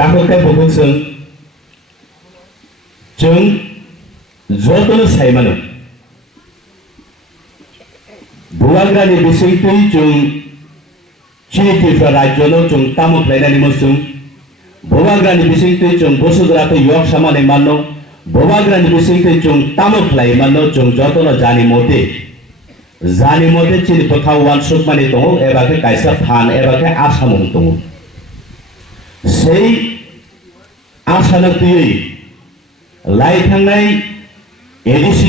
ताखौथाय बुहुमजों जों जतनो सायमानो बुवाग्रानि बिसयथै जों चिनिटिफ्रा राज्यनो जों तामुक लायनानै मोसुं बुवाग्रानि बिसयथै जों बसुधराखौ यक सामानै मानो बुवाग्रानि बिसयथै जों तामुक लाय मानो जों जतनो जानि मते चिनि पखाव वानसुक माने दङ एबाके कायसा फान एबाके आसामों दङ সেই आसाना तुयै लाइथांनाय एडिसि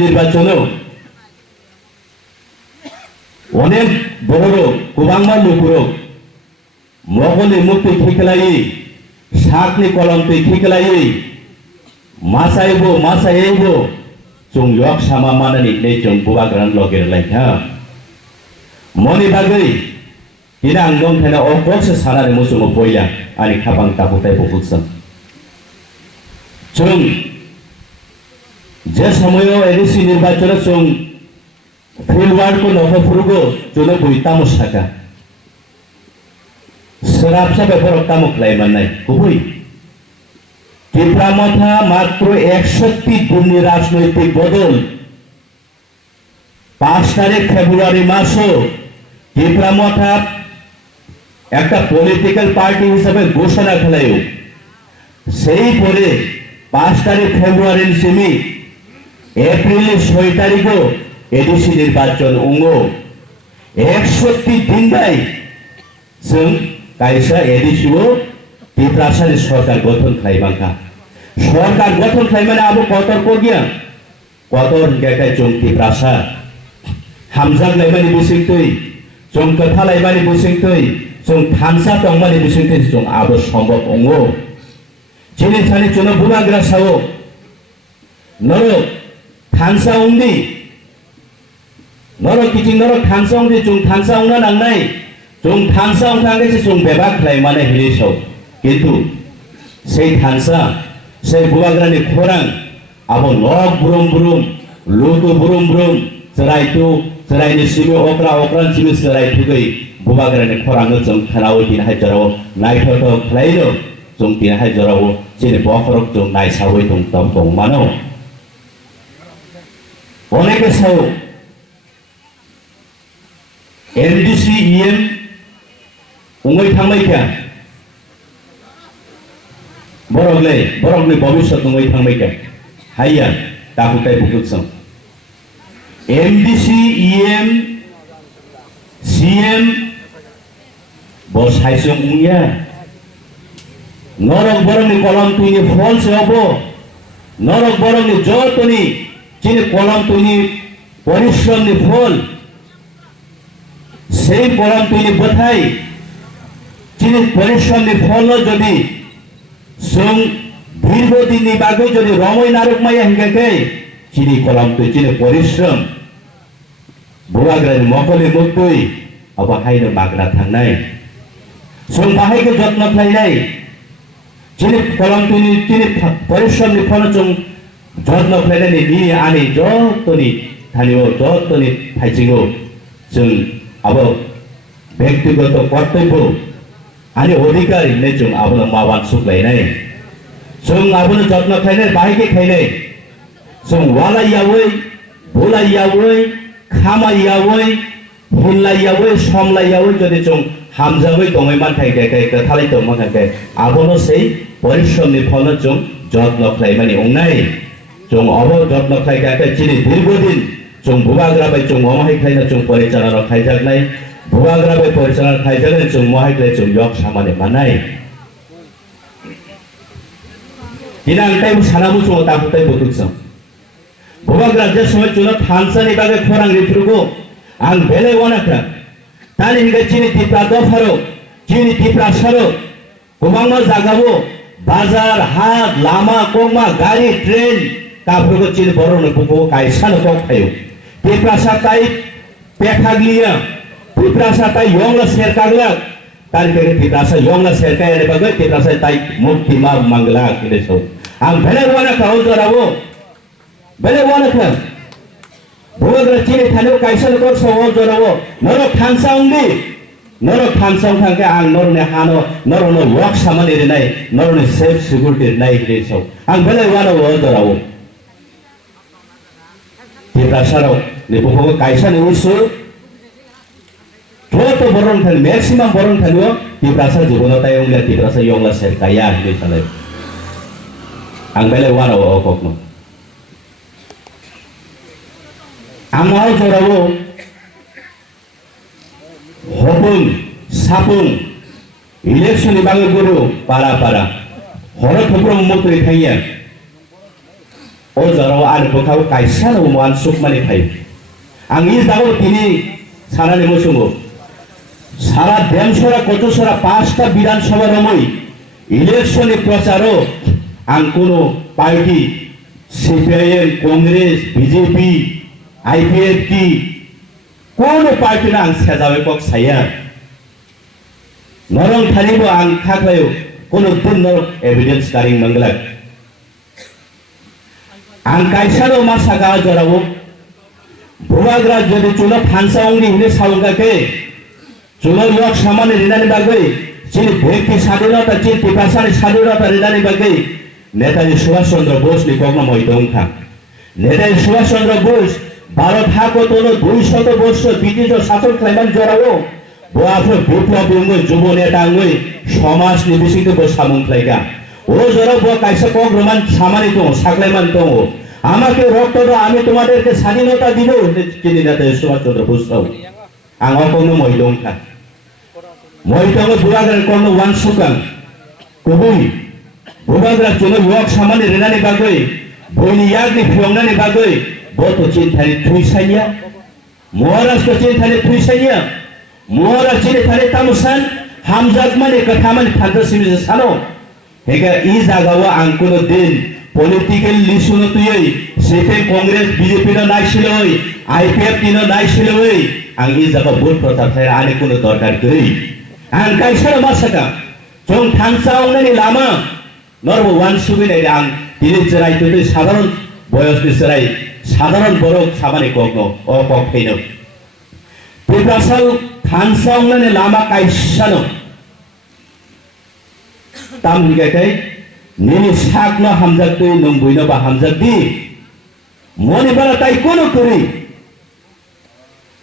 निर्बाचनाव अनेक बर'रो गोबांमा लोगोरो मगलि मुक्ति थिखलायै साकनि कलमति थिखलायै मासायैबो जों यक सामा मानानि नै जों बुवाग्रान लगिरलाय हा मनि बागै दिना आंगं थाना अकसे सानानि मोसुमो बयला आनि खाबां ताखौथाय बुहुमजों जों जे समयाव एडिसि निर्बाचन जों फिल्डवार्ड को नफुरुगो जोनो बुइतामो साका सराबसा बेफोर तामुक लायमाननाय गुबै त्रिपुरामथा मात्र 61 दिननि राजनैतिक बदल 5 तारिख फेब्रुआरी मासो त्रिपुरामथा একটা পলিটিক্যাল পার্টি হিসেবে ঘোষণা খেলায় সেই পরে 5 তারিখ ফেব্রুয়ারি সিমি এপ্রিল 6 তারিখও এডিসি নির্বাচন উঙ্গো 61 দিন দাই जों কাইসা এডিসিও ত্রিপুরাসানি সরকার গঠন খাইবাঙ্কা সরকার গঠন খাইমানে আবো কতর কগিয়া কতর গেকাই जों ত্রিপুরাসা হামজাগ লাইমানি বিসিংতৈ जों কথা লাইমানি বিসিংতৈ जों थानसा तंमानि बिसंथै जों आबो सम्भव अंगो जिनि थानि जोनो बुवाग्रा सावो नरो थानसा उंदि नरो किथिं नरो थानसा उंदि जों थानसा उंना नांनाय जों थानसा उंथांगे जों बेबाक लायमाने हिलिसाव किन्तु सेई थानसा सेई बुवाग्रानि खोरां आबो लक बुरुम लुगु बुरुम चरायनि सिबि अक्रान सिबि चरायथुगै बुवाग्रानि खोरांनो जों थानाव दिन हाजराव नायथाव खालायनो जों दिन हाजराव जेने बखरक जों नायसावै दं मानो अनेक साव एनडीसी ईएम उङै थांबायखा बरकनि भबिष्यत उङै थांबायखा हाया ताखौथाय बुहुमजों एमडीसी ईएम सीएम बसाइसों उंया नरक बरंनि कलम तुइनि फल सेवबो नरक बरंनि जतनि जिनि कलम तुइनि परिश्रमनि फल सेई कलम तुइनि बथाय जिनि परिश्रमनि फल जदि जों दीर्घदिननि बागै जदि रमै नारुकमाया हिंगाकै जिनि कलम तुइ जिनि परिश्रम बुवाग्रानि मकलि मुक्तै अब हायनो माग्रा थांनाय जों बाहायखौ जत्न खालायनाय जिनि कलम तुइनि जिनि परिश्रमनि फल जों जत्न खालायनायनि नि आनि जतनि थानियो जतनि थाइजिङो जों अब व्यक्तिगत कर्तव्य आनि अधिकार हिँड्ने जों आबोनो मावान सुक्लायनाय जों आबोनो जत्न खालायनाय बाहायके खायनाय जों वालायावै बुलायावै खामायावै हिल्लायावै समलायावै जदि जों हामजाबै दङै मानथाय गायगाय कथालै दं मानथाय आबोनो सेई परिश्रमनि फल जों जत्न खालायमानि अंनाय जों अब जत्न खालायगाय जिनि दीर्घदिन जों बुवाग्राबाय जों ममाहाय खायना जों परिचालना खायजागनाय बुवाग्राबाय परिचालना खायजागनाय जों महायग्लाय जों यक सामाने मानाय दिना आंताय सानाबो जों ताखौथाय बुहुमजों बुवाग्रा जे समय जोनो थानसानि बागै खोरां रिफ्रुगो आं बेले वनाखा तानि हिंगा जिनि तिप्रा दफारो जिनि तिप्रा सारो गोबांमा जागाबो बाजार हाट लामा कोमा गाड़ी ट्रेन काफ्रुगो जिनि बरनो बुको कायसानो कखायो तिप्रा साताय पेखाग्लिया तिप्रा साताय यंला सेरकाग्ला तानि बेगे तिप्रा सा यंला सेरकायने बागै तिप्रा सा ताय मुक्ति मा मंगला किलेसो आं बेले वनाखा जरावो बेले वनाखा बुवाग्रा चिनि थानो कायसानो कर सवो जरावो नरो थानसा उंदि noro thansang thangke ang noro ne hano noro no work samani renai noro ne safe security renai greso ang belai wana wo dorao tibrasaro ne buko kaisa ne usu toto borong than maximum borong thanyo tibrasa jibono tayong le tibrasa yongla ser kaya hile salai ang belai wana wo kokno amao jorao hopun sapun election ibangi guru para horo thoprom motri thaiya o jarao ar bokau kaisa no man sukmani thai angi dago tini sanani mosungo সারা দেশরা কত সারা পাঁচটা বিধানসভা রমই ইলেকশনে প্রচারও আং কোন party CPIM Congress BJP IPF কি কোন party না আং সাজাবে কক সাইয়া নরং থানিবো আং থাকলায়ও কোন দিন নরং এভিডেন্স কারিং মঙ্গলা আং কাইসারো মাসা গা জরাবো ভুবাগ্রা যদি চুলো ফানসা অংরি হিনে সাউঙ্গাকে চুলো ইয়ক সামানে রিনানি বাগৈ যিনি ব্যক্তি স্বাধীনতা যিনি টিপাসানি স্বাধীনতা রিনানি বাগৈ নেতাজি সুভাষচন্দ্র বোস নি কগ্ন মইদংখা নেতাজি সুভাষচন্দ্র বোস ভারত হাকত 200 বছর ব্রিটিশ শাসন খাইমান জরাও বয়াফো বিপ্লব বিঙ্গ যুব নেতা আঙ্গৈ সমাজ নিবেশিত বো সামুং খাইগা ও জরাও ব কাইসা কগ্রমান সামানি তো সাকলাইমান তো আমাকে রক্ত দাও আমি তোমাদেরকে স্বাধীনতা দিব যিনি নেতাজি সুভাষচন্দ্র বোস রাও আং অকগ্ন মইদংখা মইদং বুড়াগার কর্ণ ওয়ান সুকাং কবুই বুড়াগার চুনো ইয়ক সামানি রেনানি বাগৈ বইনি ইয়াগনি ফিয়ংনানি বাগৈ বতো চিন্তানি থুইসাইয়া মহারাষ্ট্র চিন্তানি থুইসাইয়া মহারাষ্ট্র চিন্তানি তামুসান হামজাক মানে কথামানি ফান্টাসিমি সানো হেগা ই জাগাও আং কোন দিন পলিটিক্যাল লিসুনো তুই সিপিএম কংগ্রেস বিজেপি নো নাইছিলই আইপিএফ নো নাইছিলই আং ই জাগা ভোট প্রচার থাই আনি কোন দরকার কই আং কাইসার মাসাকা জং থানসাওনানি লামা নরব ওয়ান সুবিনাই আং দিনে জরাই তুই সাধারণ বয়স বিসরাই সাধারণ বড় সামানি কগ্ন ও কখেন পিপ্রাসাল থানসাওনানি লামা কাইসানো তাম হিগাইতাই নিনি সাকন হামজাক তুই নংবুইনো বা হামজাক দি মনি বালা তাই কোন করি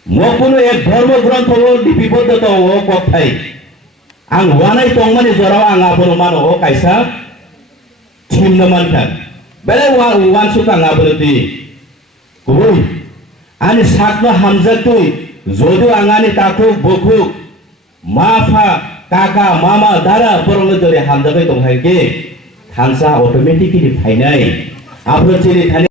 মো কোন এক ধর্ম গ্রন্থ লিপিবদ্ধ ও কথাই আং ওয়ানাই তংমানি জরাও আং আপন মানো ও কাইসা থিমনো মানখান বেলে ওয়ান সুকাং আপন দি কই আনি সাকনো হামজাক তুই যদিও আঙানি তাকু বকু মাফা কাকা মামা দারা বরং জরে হামজাকৈ দংহাইকে থানসা অটোমেটিক্যালি ফাইনাই আপন চিনি